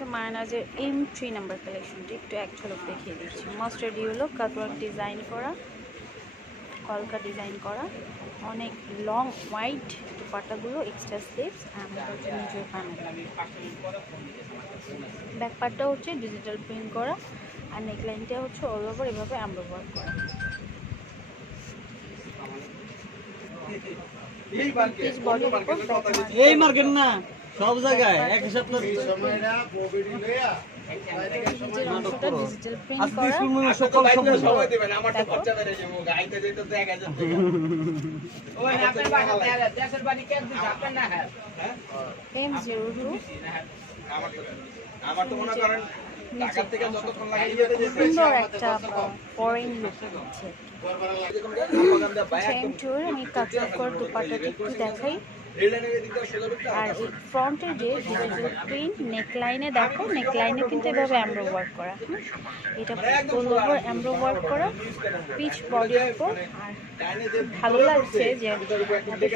হচ্ছে মায়ানাজের M3 number কালেকশনটি একটু এক ঝলক দেখিয়ে দিচ্ছি। মাস্টার্ড ইয়েলো কাটওয়ার্ক ডিজাইন করা, কলকা ডিজাইন করা, অনেক লং হোয়াইট দুপাট্টাগুলো, এক্সট্রা স্লিভস, অ্যান্ড হচ্ছে নিজের প্যানেল। ব্যাক পার্টটা হচ্ছে ডিজিটাল প্রিন্ট করা, আর নেকলাইনটা হচ্ছে অল ওভার এভাবে এমব্রয়ডারি ওয়ার্ক করা। এই মার্কেট না সব জায়গায় এক হিসাব করে ডিজিটাল প্রিন্ট করা, সকল সময় দিবেন আমার তো খরচা বেড়ে যাবে গাইতে দিতে তো 1000 টাকা ওই আপনার বাসা দেশের বাড়ি কে দিছে আপনার না হ্যাঁ M02 আমার তো মনে করেন ঢাকা থেকে যতক্ষণ লাগে সুন্দর একটা ফরেন লুক দিচ্ছে। আমি কাটওয়ার্ক করা দুপাট্টাটা একটু দেখাই। আর এই ফ্রন্টের যে ডিজিটাল প্রিন্ট নেকলাইনে দেখো, নেকলাইনে কিন্তু এভাবে এমব্রয়ডারি ওয়ার্ক করা, এটা অল ওভার এমব্রয়ডারি ওয়ার্ক করা পিচ বডির উপর। আর ভালো লাগছে যে এত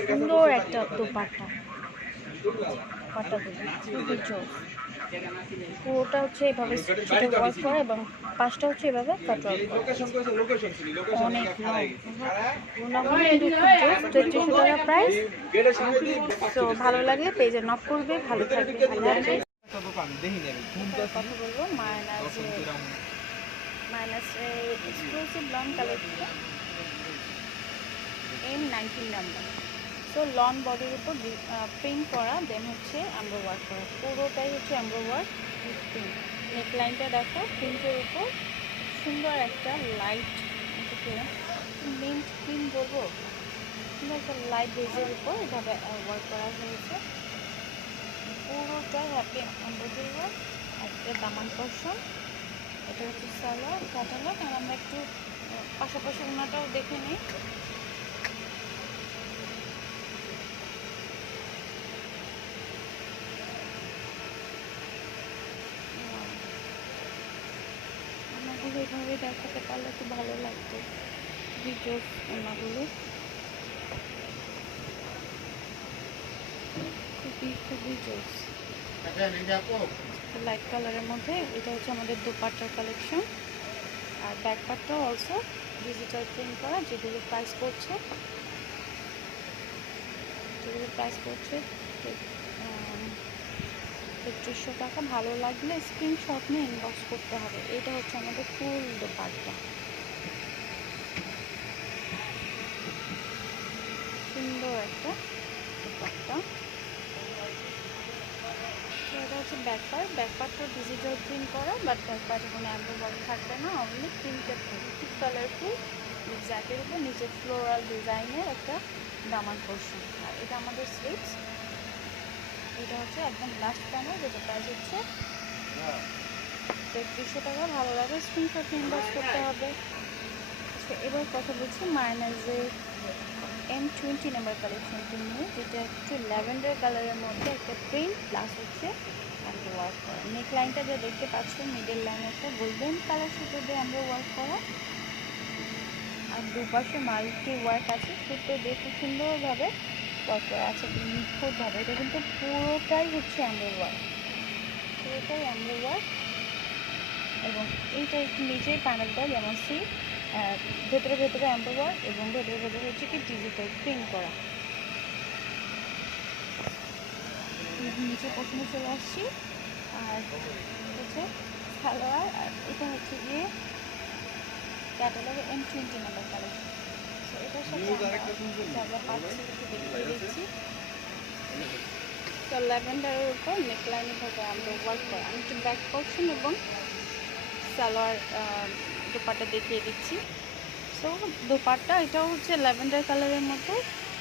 সুন্দর একটা দুপাট্টা, দুপাট্টাগুলো খুবই জোর। পুরোটা হচ্ছে এভাবে স্টিচে ওয়ার্ক করা এবং পাশটা হচ্ছে এভাবে কাটওয়ার্ক করা, অনেক গুণাগুণ কিন্তু খুব জোর। 3300 টাকা প্রাইস। তো ভালো লাগলে পেজে নক করবে। ভালো থাকবে, ভালো থাকবে। কথা বলবো মাইনাসে exclusive long collection M19 number. So lawn বডির উপর প্রিন্ট করা, দেন হচ্ছে এমব্রয়ডারি ওয়ার্ক করা, পুরোটাই হচ্ছে এমব্রয়ডারি ওয়ার্ক উইথ প্রিন্ট। নেকলাইনটা দেখো প্রিন্টের উপর সুন্দর একটা লাইট মিন্ট ক্রিম বলবো, সুন্দর একটা লাইট বেজের উপর এভাবে ওয়ার্ক করা হয়েছে। পুরোটাই হ্যাপি এমব্রয়ডারি ওয়ার্ক। একটা দামান পোরশন, এটা হচ্ছে সালোয়ার ক্যাটালগ। আর আমরা একটু পাশাপাশি ওনাটাও দেখে নিই। ওনাগুলো এভাবে দেখাতে পারলে খুব ভালো লাগতো, ভিডিওস ওনাগুলো খুবই জোস। লাইট কালারের মধ্যে এটা হচ্ছে আমাদের দুপাট্টার কালেকশন। আর ব্যাক পার্টটাও অলসো ডিজিটাল প্রিন্ট করা, যেগুলো প্রাইস পড়ছে 3300 টাকা। ভালো লাগলে স্ক্রিনশট নিয়ে ইনবক্স করতে হবে। এটা হচ্ছে আমাদের ফুল দুপাট্টা, সুন্দর একটা দুপাট্টা। এটা হচ্ছে ব্যাক পার্টটা ডিজিটাল প্রিন্ট করা, বাট ব্যাক পার্টে কোনো এমব্রয়ডারি থাকবে না, অনলি প্রিন্টেড থাকবে। খুব কালারফুল, জ্যাকের উপর নিচে ফ্লোরাল ডিজাইনের একটা দামান পোরশন। আর এটা আমাদের স্লিভস। এটা হচ্ছে একদম লাস্ট প্যানেল, যেটা প্রাইস হচ্ছে 3300 টাকা। ভালো লাগে স্ক্রিনশট ইনবক্স করতে হবে। এবার কথা বলছি মাইনাসের M20 নাম্বার কালেকশনটি নিয়ে, যেটা একটু ল্যাভেন্ডার কালারের মধ্যে একটা প্রিন্ট প্লাস হচ্ছে এমব্রয়ডারি ওয়ার্ক করা। নেকলাইনটা যা দেখতে পাচ্ছেন মিডল লাইনে একটা গোল্ডেন কালার সুতো দিয়ে এমব্রয়ডারি ওয়ার্ক করা, আর দুপাশে মাল্টি ওয়ার্ক আছে। সুতো দিয়ে খুব সুন্দরভাবে ওয়ার্ক করা আছে, নিখুঁতভাবে। এটা কিন্তু পুরোটাই হচ্ছে এমব্রয়ডারি ওয়ার্ক, পুরোটাই এমব্রয়ডারি ওয়ার্ক। এবং এইটা একটু নিচেই প্যানেলটা যেমন সি, ভেতরে এমব্রয়ডারি ওয়ার্ক এবং ভেতরে হচ্ছে কি ডিজিটাল প্রিন্ট করা। নিচে পছন্দ চলে আসছি। আর হচ্ছে সালোয়ার, আর এটা হচ্ছে গিয়ে ক্যাটালগের M20 নাম্বার কালেকশন। তো এটার সাথে আমরা পাচ্ছি একটু দেখিয়ে দিচ্ছি। তো ল্যাভেন্ডারের উপর নেকলাইনের ভাবে আমরা ওয়ার্ক করা। আমি একটু ব্যাক পোরশন এবং সালোয়ার দুপাট্টা দেখিয়ে দিচ্ছি। সো দুপাট্টা এটাও হচ্ছে ল্যাভেন্ডার কালারের মতো।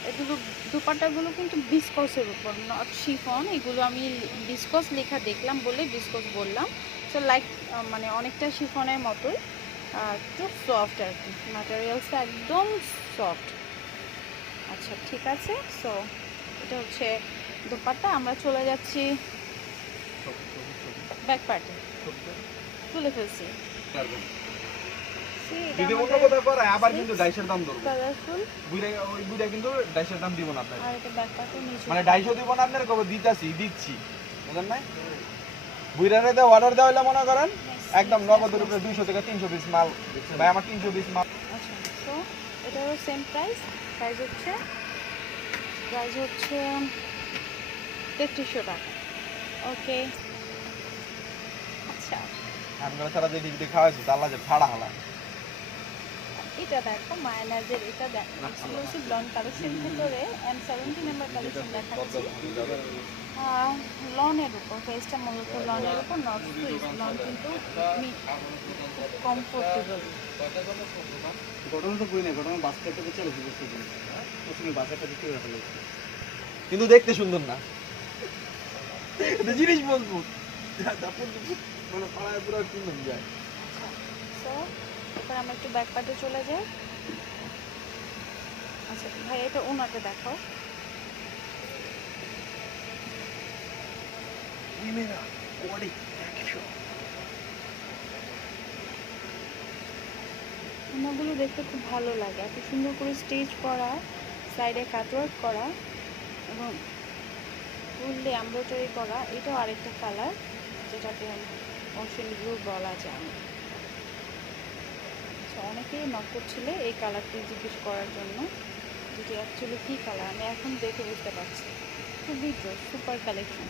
এগুলো দুপাট্টাগুলো কিন্তু বিসকসের উপর, নট শিফন। এগুলো আমি বিসকস লেখা দেখলাম বলে বিসকস বললাম। সো লাইক মানে অনেকটা শিফনের মতোই, একটু সফট আর কি, ম্যাটেরিয়ালসটা একদম সফট। আচ্ছা ঠিক আছে। সো এটা হচ্ছে দুপাট্টা। আমরা চলে যাচ্ছি ব্যাক পার্টে, তুলে ফেলছি। আবার কিন্তু ডাইশের দাম ধরবো, কালারফুল ওই বুইড়া কিন্তু ডাইশের দাম দিব না আপনাকে, আর এটা ব্যাক পার্টে নিচে মানে 250 দিব না আপনার, কবে দিচ্ছি বুঝেন না। বুইরারে দে অর্ডার দেওয়া হলে মনে করেন একদম নগদের উপরে 200 থেকে 300 পিস মাল ভাই আমার 300 পিস মাল আচ্ছা, তো এটারও সেম প্রাইস। প্রাইস হচ্ছে 3300 টাকা। ওকে, আচ্ছা আমরা সারা যে ডিগ্রি খাওয়াইছি আল্লাহ যে ফাড়া হালা এটা দেখো মায়ানাজের, এটা দেখো এক্সক্লুসিভ লন কালেকশন ভিতরে M70 নাম্বার কালেকশন দেখাচ্ছি। লনের উপর ফেসটা মূলত লনের উপর, নট সুইস লন, কিন্তু কমফোর্টেবল। ঘটনা তো কই না, ঘটনা বাস্কেটটা তো চলে গেছে তুমি বাস্কেটটা দিতে হবে কিন্তু দেখতে সুন্দর না এটা জিনিস বলবো তারপর মানে পাড়ায় পুরো কিনলাম যায়। সো এবার আমরা একটু ব্যাক পার্টে চলে যাই। আচ্ছা ভাই এটা ওনাকে দেখাও। ওনাগুলো দেখতে খুব ভালো লাগে, এত সুন্দর করে স্টিচ করা, সাইডে কাটওয়ার্ক করা এবং ফুললি এমব্রয়ডারি করা। এটাও আরেকটা কালার যেটাকে ওশেন ব্লু বলা যায়। আচ্ছা, অনেকেই নক করছিলে এই কালারটি জিজ্ঞেস করার জন্য, যেটি অ্যাকচুয়ালি কী কালার আমি এখন দেখে বুঝতে পারছি। খুবই জোর, সুপার কালেকশন।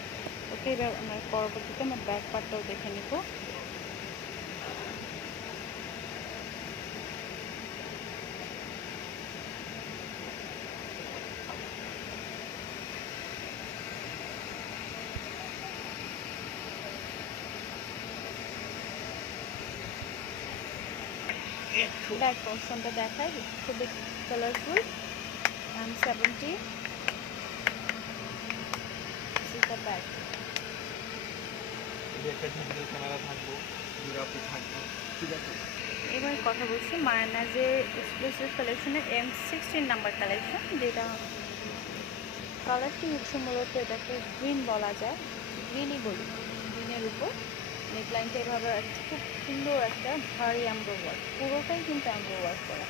ওকে, এবার আমরা পরবর্তীতে আমার ব্যাক পার্টটাও দেখে নিব। ব্যাক পোর্শনটা দেখাই, খুবই কালারফুল। M70 back. একটা ডিজিটাল ক্যামেরা থাকবো, দুরাপি থাকবে, ঠিক আছে। এবার কথা বলছি মায়ানাজের এক্সক্লুসিভ কালেকশনের M16 নাম্বার কালেকশন, যেটা কালারটি হচ্ছে মূলত এটাকে গ্রিন বলা যায়, গ্রিনই বলি। গ্রিনের উপর নেকলাইনটা এভাবে খুব সুন্দর একটা ভারী অ্যাম্বো ওয়ার্ক, পুরোটাই কিন্তু অ্যাম্বো ওয়ার্ক করা।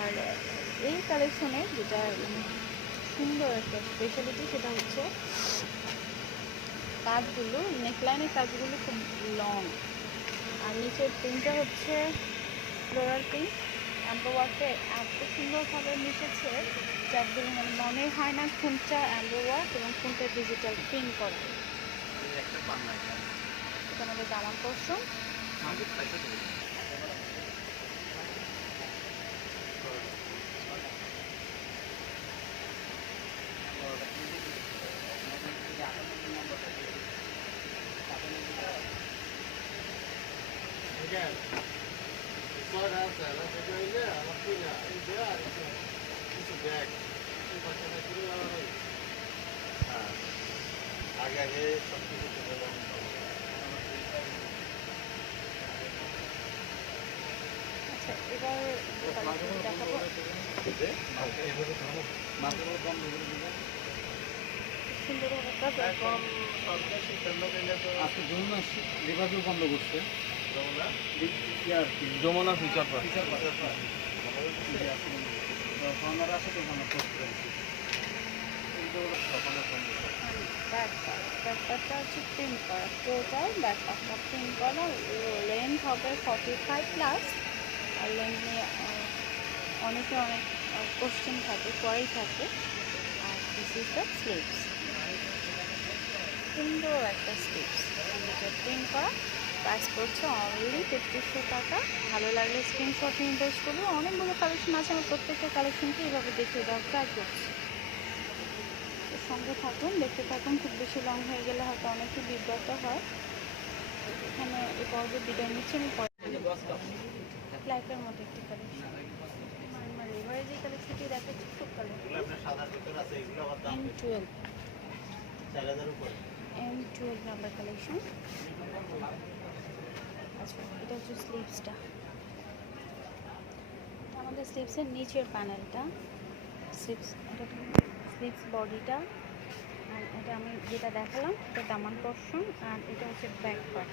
আর এই কালেকশনে যেটা সুন্দর একটা স্পেশালিটি সেটা হচ্ছে কাজগুলো, নেকলাইনের কাজগুলো খুব লং, আর নিচের প্রিন্টটা হচ্ছে ফ্লোরাল প্রিন্ট। অ্যাম্বো ওয়ার্কে এত সুন্দরভাবে মিশেছে যাগুলো মানে মনে হয় না খুনটা অ্যাম্বো ওয়ার্ক এবং খুনটা ডিজিটাল প্রিন্ট করা। এটা আমাদের দামান পোর্শন। আচ্ছা, এবার দেখাবো সুন্দরভাবে কাজ একদম আজকে যোগাযোগ বন্ধ করছে যমুনা ফিচার পার্ক আমার সাথে ব্যাকপার্টটা হচ্ছে প্রিন্ট করা, টোটাল ব্যাকপার্টটা প্রিন্ট করা। লেন্থ হবে 45+, আর লেন্থ নিয়ে অনেকে অনেক কোশ্চেন থাকে, পরেই থাকে। আর দিস ইজ দ্য স্লিভস, সুন্দর একটা স্লিভস, যেটা প্রিন্ট করা। প্রাইস পড়ছে অনলি 3300 টাকা। ভালো লাগলে স্ক্রিনশট নিয়ে ইনভেস্ট করবো। অনেকগুলো কালেকশন আছে, আমি প্রত্যেকটা কালেকশনকে এইভাবে দেখিয়ে দেওয়ার ট্রাই করছি। সঙ্গে থাকুন, দেখতে থাকুন। খুব বেশি লং হয়ে গেলে হয়তো অনেকে বিব্রত হয়। এখানে এই পর্বে বিদায় নিচ্ছে। আমি ফ্ল্যাটের মতো একটি কালেকশন, আমার এবারে যে কালেকশনটি দেখাচ্ছি খুব কালেকশন M12 নাম্বার কালেকশন। আচ্ছা, এটা হচ্ছে স্লিভসটা, আমাদের স্লিভসের নিচের প্যানেলটা, স্লিভস বডিটা। আর এটা আমি যেটা দেখালাম এটা দামান পোর্শন, আর এটা হচ্ছে ব্যাক পার্ট।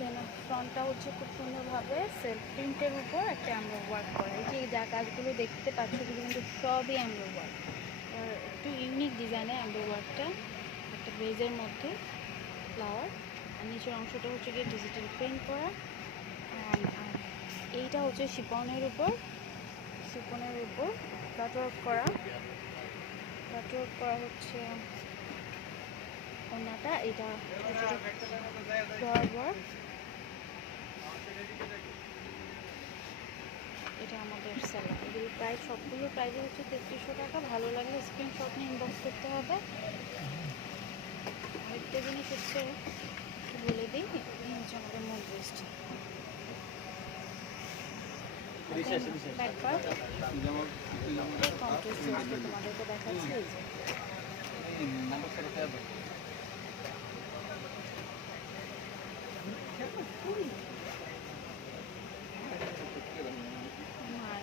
দেন ফ্রন্টটা হচ্ছে খুব সুন্দরভাবে সেলফ প্রিন্টের উপর একটা এমব্রয়ডারি ওয়ার্ক করা। এই যে যা কাজগুলো দেখতে পাচ্ছ এগুলো কিন্তু সবই এমব্রয়ডারি ওয়ার্ক। আর একটু ইউনিক ডিজাইনের এমব্রয়ডারিটা, একটা বেজের মধ্যে ফ্লাওয়ার, আর নিচের অংশটা হচ্ছে গিয়ে ডিজিটাল প্রিন্ট করা। আর এইটা হচ্ছে শিপনের উপর কাটওয়ার্ক করা হচ্ছে ওনাটা। এটা ওয়ার্ক, এটা আমাদের সেলার। এগুলো প্রাইস, সবগুলো প্রাইস হচ্ছে 3300 টাকা। ভালো লাগলে স্ক্রিনশট নিয়ে ইনবক্স করতে হবে। আরেকটা জিনিস হচ্ছে একটু বলে দিই, এই হচ্ছে আমাদের মূল ড্রেসটা। ব্যাক পার্ট কন্ট্রাস্ট তোমাদেরকে দেখাচ্ছি। এই যে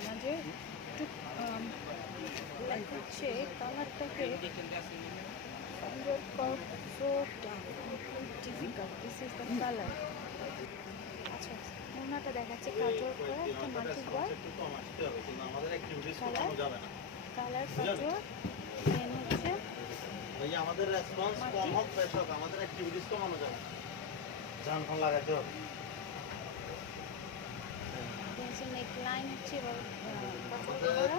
মাঝে একটু হচ্ছে কালারটাকে কালার। আচ্ছা, ওনাটা দেখাচ্ছে কাজল করা, একটা মাল্টি ওয়ার্ক কালার কাজল, দেন হচ্ছে ভাইয়া আমাদের রেসপন্স কম হোক দর্শক, আমাদের অ্যাক্টিভিটিস কমানো যাবে, জান ফোন লাগাইতে হবে। নেক লাইন হচ্ছে এবার কাজল করা।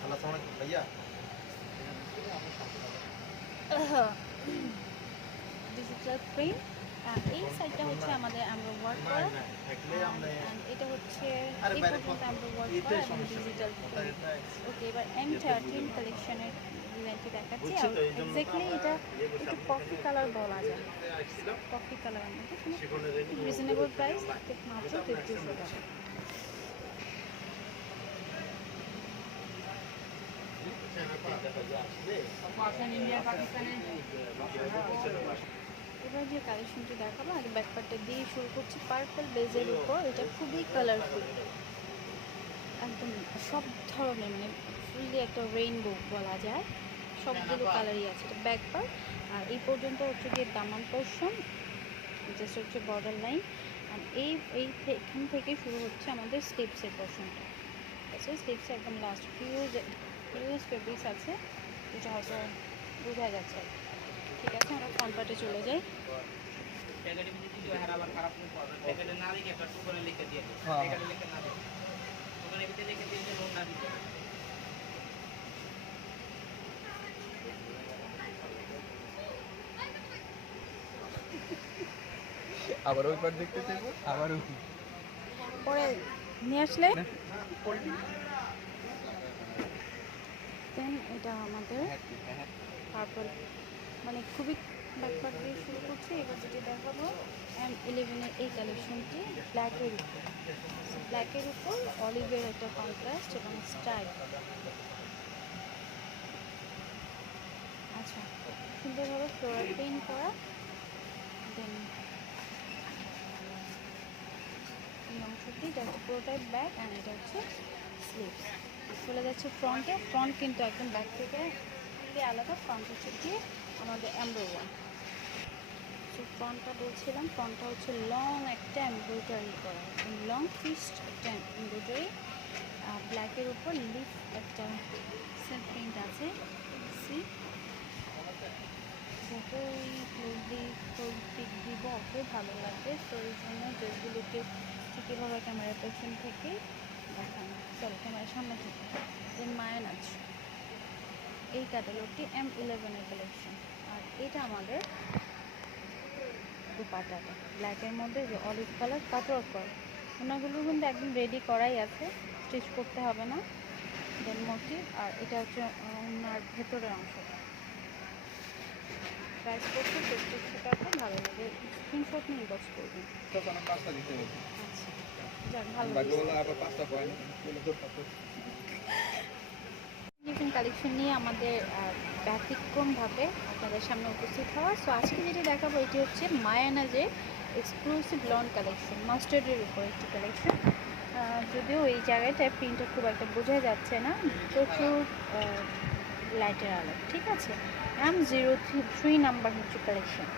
হ্যালো সালাম ভাইয়া, ডিজিটাল প্রিন্ট। আর এই সাইডটা হচ্ছে আমাদের আমরা ওয়ার্ক করা, থাকলে আমরা and এটা হচ্ছে আরে এই বাইরে পর্যন্ত আমরা ওয়ার্ক এটাই করা এবং সমস্যা। Digital print. ওকে, এবার M13 কালেকশনের ডিজাইনটি দেখাচ্ছি। বুঝছি আর তো, এই জন্য তো এক্স্যাক্টলি আমরা এটা ইয়ে করছি, একটু আপনি কফি কালার বলা যায়, আসছিলাম কফি কালারের মধ্যে শিখনের জন্য রিজনেবল প্রাইস, মাত্র 3300 টাকা। ইন্ডিয়া পাকিস্তানে এবার যে কালেকশনটি দেখাবো, আগে ব্যাকপার্টটা দিয়ে শুরু করছি। পার্পল বেজের উপর, এটা খুবই কালারফুল, একদম সব ধরনের, মানে ফুললি একটা রেইনবো বলা যায়, সবগুলো কালারই আছে। এটা ব্যাকপার্ট, আর এই পর্যন্ত হচ্ছে গিয়ে দামান পোর্শন, জাস্ট হচ্ছে বর্ডার লাইন। আর এখান থেকে শুরু হচ্ছে আমাদের স্লিপসের পোর্শনটা। আছে স্লিপসে একদম লাস্ট ফিউজ ফেব্রিক্স আছে, যেটা হয়তো বোঝা যাচ্ছে। ঠিক আছে, আমরা ফ্রন্ট পার্টে চলে যাই। প্যাকেটে যদি দিও হার আবার খারাপ না পড়বে, প্যাকেটে না লিখে একটা টুকরে লিখে দিয়ে দিও, হ্যাঁ। প্যাকেটে লিখে না দিও, টুকরে ভিতরে লিখে দিয়ে লোন না দিতে। আবার ওই পার দেখতে চাইবো, আবার ওই পরে নিয়ে আসলে দেন এটা আমাদের পার্পল, মানে খুবই ব্যাকপার্ট দিয়ে শুরু করছে। এবার যেটি দেখাবো M11-এর এই কালেকশনটি ব্ল্যাকের উপর অলিভের একটা কন্ট্রাস্ট এবং স্টাইল। আচ্ছা, সুন্দরভাবে ফ্লোরাল পেইন্ট করা। দেন এই অংশটি, এটা হচ্ছে পুরোটাই ব্যাক, অ্যান্ড এটা হচ্ছে স্লিভস। চলে যাচ্ছে ফ্রন্টে। ফ্রন্ট কিন্তু একদম ব্যাক থেকে খুবই আলাদা। ফ্রন্ট হচ্ছে গিয়ে আমাদের এমব্রয়ডারি। সো ফ্রন্টটা বলছিলাম, ফ্রন্টটা হচ্ছে লং একটা এমব্রয়ডারি করা, লং ফিস্ট একটা এমব্রয়ডারি। ব্ল্যাকের উপর লিফ একটা সেলফ প্রিন্ট আছে। সি যতই ক্লোজলি পিক দিব অতই ভালো লাগবে। তো এই জন্য ড্রেসগুলোকে ঠিক এভাবে ক্যামেরার পেছন থেকে দেখানো, চলো ক্যামেরার সামনে থেকে। দেন মায়ানাজ, এই ক্যাটালগটি M11-এর কালেকশন। আর এটা আমাদের দুপাটাটা ব্ল্যাকের মধ্যে যে অলিভ কালার কাটওয়ার্ক করা, ওনাগুলো কিন্তু একদম রেডি করাই আছে, স্টিচ করতে হবে না। দেন মোটিভ, আর এটা হচ্ছে ওনার ভেতরের অংশটা। প্রাইস করতে 3300 টাকা। ভালো লাগে স্ক্রিনশট নিয়ে ইনবক্স করবেন। তখন পাঁচটা দিতে হবে, আচ্ছা, যাক ভালো বাকি লাগছে। বলে আবার পাঁচটা পয়েন্ট ডিফারেন্ট কালেকশন নিয়ে আমাদের ব্যতিক্রমভাবে আপনাদের সামনে উপস্থিত হওয়া। সো আজকে যেটি দেখাবো এটি হচ্ছে মায়ানাজের এক্সক্লুসিভ লন কালেকশন, মাস্টার্ডের উপর একটি কালেকশন। যদিও এই জায়গাটায় প্রিন্টটা খুব একটা বোঝা যাচ্ছে না, প্রচুর লাইটের আলো। ঠিক আছে, M03 নাম্বার হচ্ছে কালেকশন,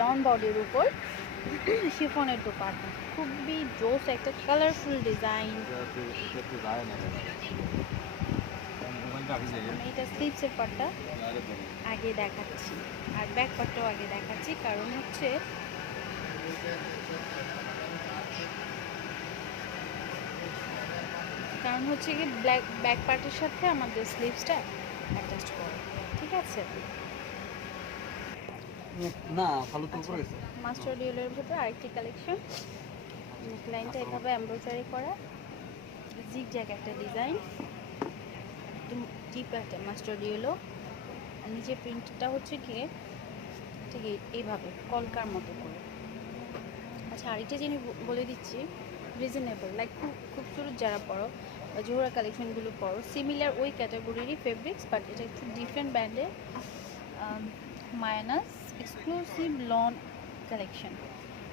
লন বডির উপর শিফনের দোপাট্টা। খুবই জোস একটা কালারফুল ডিজাইন। আমি এটা স্লিভসের পার্টটা আগে দেখাচ্ছি আর ব্যাক পার্টটাও আগে দেখাচ্ছি, কারণ হচ্ছে কি ব্যাক পার্টের সাথে আমাদের স্লিভসটা অ্যাটাচ করে, ঠিক আছে। না ভালো তো উপরে গেছে। মাস্টার ডিউলের ভিতরে আরেকটি কালেকশন, নেকলাইনটা এভাবে এমব্রয়ডারি করা, জিগজ্যাগ একটা ডিজাইন, একদম ডিপ একটা মাস্টার ডিউলো, আর নিচে প্রিন্টটা হচ্ছে গিয়ে ঠিক এইভাবে কলকার মতো করে। আচ্ছা আরেকটা জিনিস বলে দিচ্ছি, রিজনেবল, লাইক খুব খুবসুরত যারা পড়ো বা জোহরা কালেকশনগুলো পড়ো, সিমিলার ওই ক্যাটাগরিরই ফেব্রিক্স, বাট এটা একটু ডিফারেন্ট ব্র্যান্ডের minus exclusive loan collection.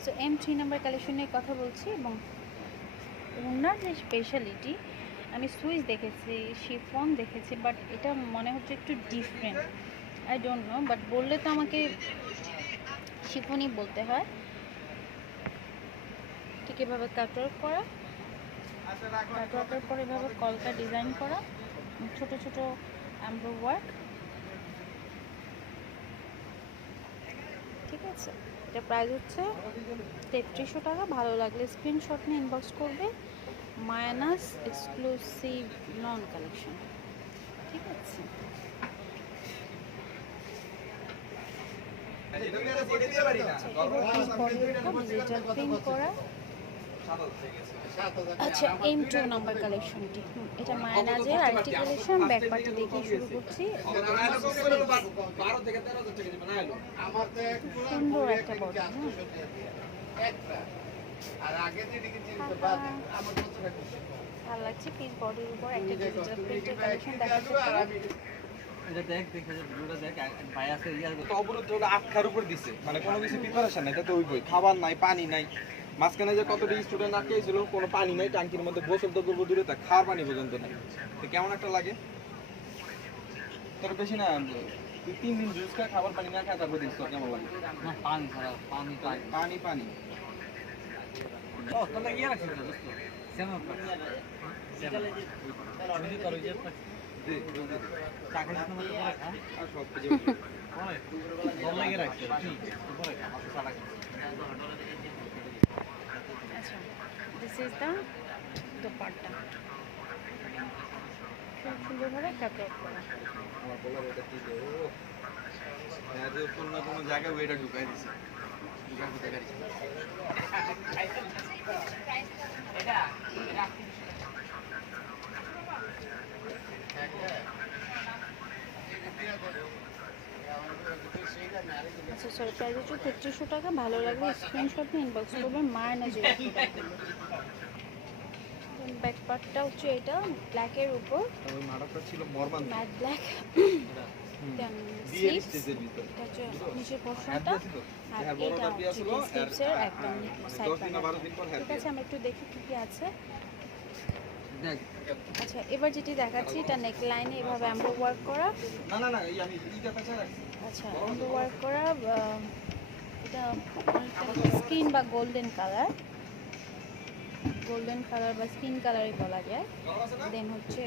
So M3 number কালেকশনের কথা বলছি, এবং ওনার যে স্পেশালিটি, আমি সুইচ দেখেছি, শিফন দেখেছি, বাট এটা মনে হচ্ছে একটু different, I don't know, but বললে তো আমাকে শিফনই বলতে হয়। ঠিক এভাবে কাটওয়ার্ক করা, কাটওয়ার্কের পর এভাবে কলকা ডিজাইন করা, ছোট ছোট এমব্রো ওয়ার্ক, ঠিক আছে। এটা প্রাইস হচ্ছে 3300 টাকা। ভালো লাগলে স্ক্রিনশট নিয়ে ইনবক্স করবে, মাইনাস এক্সক্লুসিভ নন কালেকশন, ঠিক আছে। ডিজিটাল প্রিন্ট করা, আচ্ছা M2 নাম্বার কালেকশনটি, এটা মায়ানাজের আরেকটি কালেকশন। ব্যাক পার্টটা দেখেই শুরু করছি। সুন্দর একটা বডি, ভালো লাগছে। পিস বডির উপর একটা ডিজিটাল প্রিন্টের কালেকশন দেখাচ্ছে। এটা দেখ ভিডিওটা দেখ, ভাই আছে তো অবরোধ হলো আটকার উপর দিছে, মানে কোনো কিছু প্রিপারেশন নাই, তাতে ওই বই খাবার নাই, পানি নাই, মাঝখানে যে কতটি স্টুডেন্ট আটকে ছিল, কোনো পানি নাই, ট্যাঙ্কির মধ্যে গোসল তো করবো দূরে, তা খাওয়ার পানি পর্যন্ত নাই। তো কেমন একটা লাগে তোর? বেশি না, তুই 3 দিন জুস খা, খাবার পানি না খায়, তারপর দিস তোর কেমন লাগে? না পানি ছাড়া, পানি পানি ও তোমরা ইয়ে রাখছিস না দোস্ত, সেমন যদি তোর ইয়ে টাকা দিস না মতো করে খা, আর সব কিছু ভালো লাগে রাখছে কি উপরে খা, মাথা সারা খা। আচ্ছা, দিস ইজ দ্য দোপাট্টা, খুব সুন্দরভাবে কাটওয়ার্ক করা। আমার বলার এটা কি ও হ্যাঁ, যে কোনো জায়গায় ওইটা ঢুকাই দিছে, ঢুকাই দিতে পারিস এটা আচ্ছা সরি, প্রাইস হচ্ছে 3300 টাকা। ভালো লাগলে স্ক্রিনশট নিয়ে ইনবক্স করবেন, মায়ানাজের ব্যাক পার্টটা হচ্ছে এটা ব্ল্যাকের উপর, ওই মারাটা ছিল মর্মান্তিক ম্যাট ব্ল্যাক, বিয়ের স্টেজের ভিতর নিচের পোর্শনটা, আর এটা স্লিভসের একদম সাইড প্যানেল, ঠিক আছে। আমরা একটু দেখি কি কি আছে। দেখ। আচ্ছা এবার যেটি দেখাচ্ছি, এটা নেক লাইনে এভাবে এমব্রো ওয়ার্ক করা, না না না, এই আমি এইটা পেছনে রাখছি। আচ্ছা এমব্রো ওয়ার্ক করা, এটা স্কিন বা গোল্ডেন কালার বা স্কিন কালারই বলা যায়। দেন হচ্ছে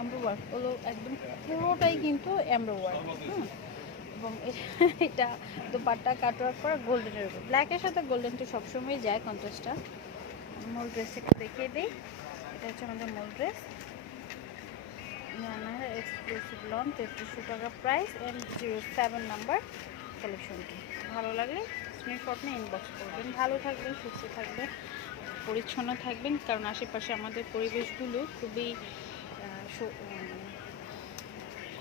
এমব্রো ওয়ার্ক হলো একদম পুরোটাই কিন্তু এমব্রো ওয়ার্ক, এবং এটা দোপাট্টা কাটওয়ার্ক করা গোল্ডেনের উপর, ব্ল্যাকের সাথে গোল্ডেনটা সবসময় যায় কন্ট্রাস্টটা। মূল ড্রেস একটু দেখিয়ে দিই, এটা হচ্ছে আমাদের মূল ড্রেস, এক্সক্লুসিভ লন, 3300 টাকা প্রাইস, M07 নাম্বার কালেকশনটি। ভালো লাগলে স্ক্রিনশট নিয়ে ইনবক্স করবেন। ভালো থাকবেন, সুস্থ থাকবেন, পরিচ্ছন্ন থাকবেন, কারণ আশেপাশে আমাদের পরিবেশগুলো খুবই